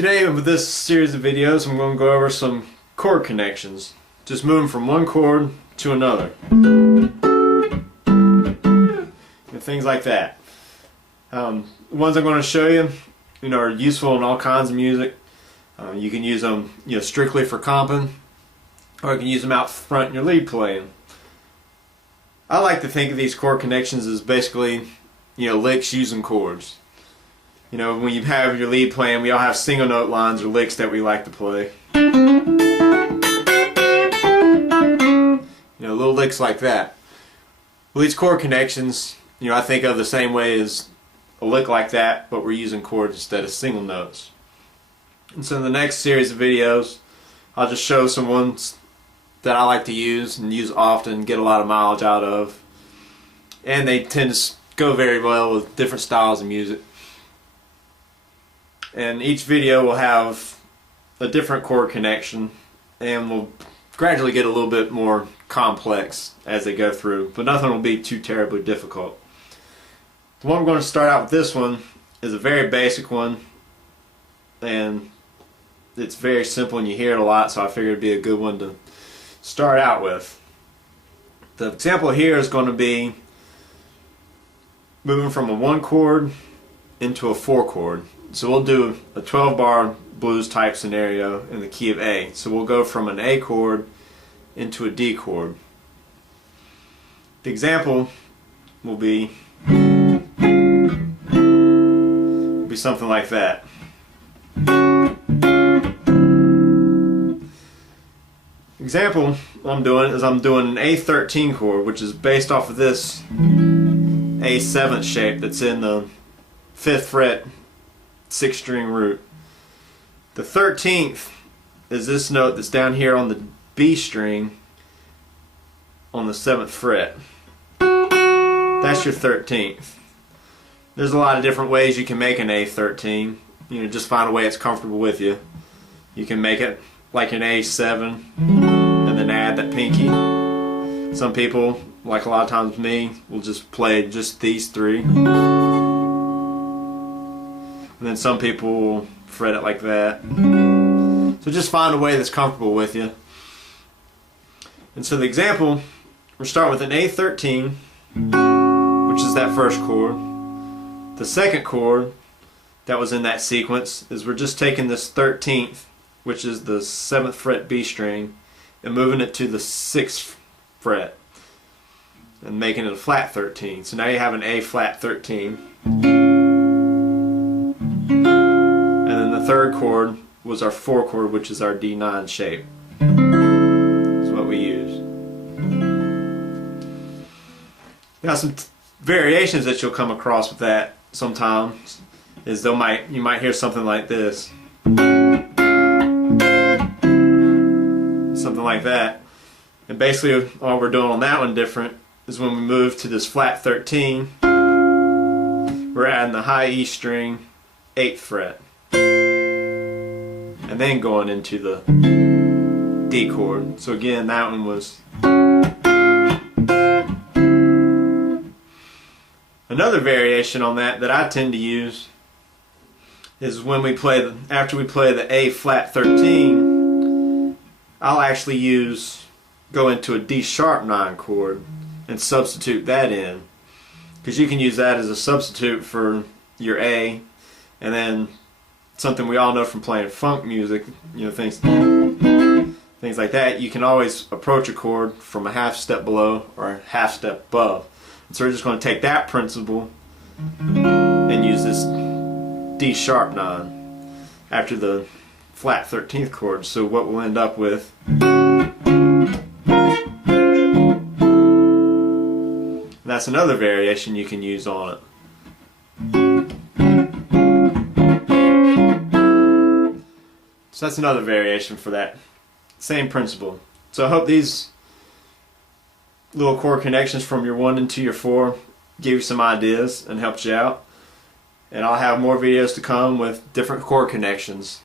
Today with this series of videos I'm going to go over some chord connections. Just moving from one chord to another. And things like that. The ones I'm going to show you, are useful in all kinds of music. You can use them strictly for comping, or you can use them out front in your lead playing. I like to think of these chord connections as basically licks using chords. When you have your lead playing, we all have single note lines or licks that we like to play. Little licks like that. Well, these chord connections, I think of the same way as a lick like that, but we're using chords instead of single notes. And so in the next series of videos, I'll just show some ones that I like to use and use often, get a lot of mileage out of. And they tend to go very well with different styles of music. And each video will have a different chord connection, and will gradually get a little bit more complex as they go through, but nothing will be too terribly difficult. The one we're going to start out with, this one, is a very basic one, and it's very simple and you hear it a lot, so I figured it'd be a good one to start out with. The example here is going to be moving from a 1 chord into a 4 chord. So we'll do a 12-bar blues type scenario in the key of A. So we'll go from an A chord into a D chord. The example will be something like that. Example I'm doing an A13 chord, which is based off of this A7 shape that's in the 5th fret 6th string root. The 13th is this note that's down here on the B string on the 7th fret. That's your 13th. There's a lot of different ways you can make an A13. Just find a way that's comfortable with you. You can make it like an A7 and then add that pinky. Some people, like a lot of times me, will just play just these 3. And then some people will fret it like that. So just find a way that's comfortable with you. And so the example, we're starting with an A13, which is that first chord. The second chord that was in that sequence is we're just taking this 13th, which is the 7th fret B string, and moving it to the 6th fret and making it a flat 13. So now you have an A flat 13. The third chord was our 4 chord, which is our D9 shape. That's what we use. Now some variations that you'll come across with that sometimes is you might hear something like this. Something like that. And basically all we're doing on that one different is when we move to this flat 13, we're adding the high E string 8th fret. And then going into the D chord. So again, that one was. Another variation on that I tend to use is when after we play the A flat 13, I'll actually go into a D sharp 9 chord and substitute that in, because you can use that as a substitute for your A, and then something we all know from playing funk music, things like that, you can always approach a chord from a half step below or a half step above. And so we're just going to take that principle and use this D sharp 9 after the flat 13th chord. So what we'll end up with, that's another variation you can use on it. So that's another variation for that same principle. So I hope these little chord connections from your 1 into your 4 give you some ideas and helped you out. And I'll have more videos to come with different chord connections.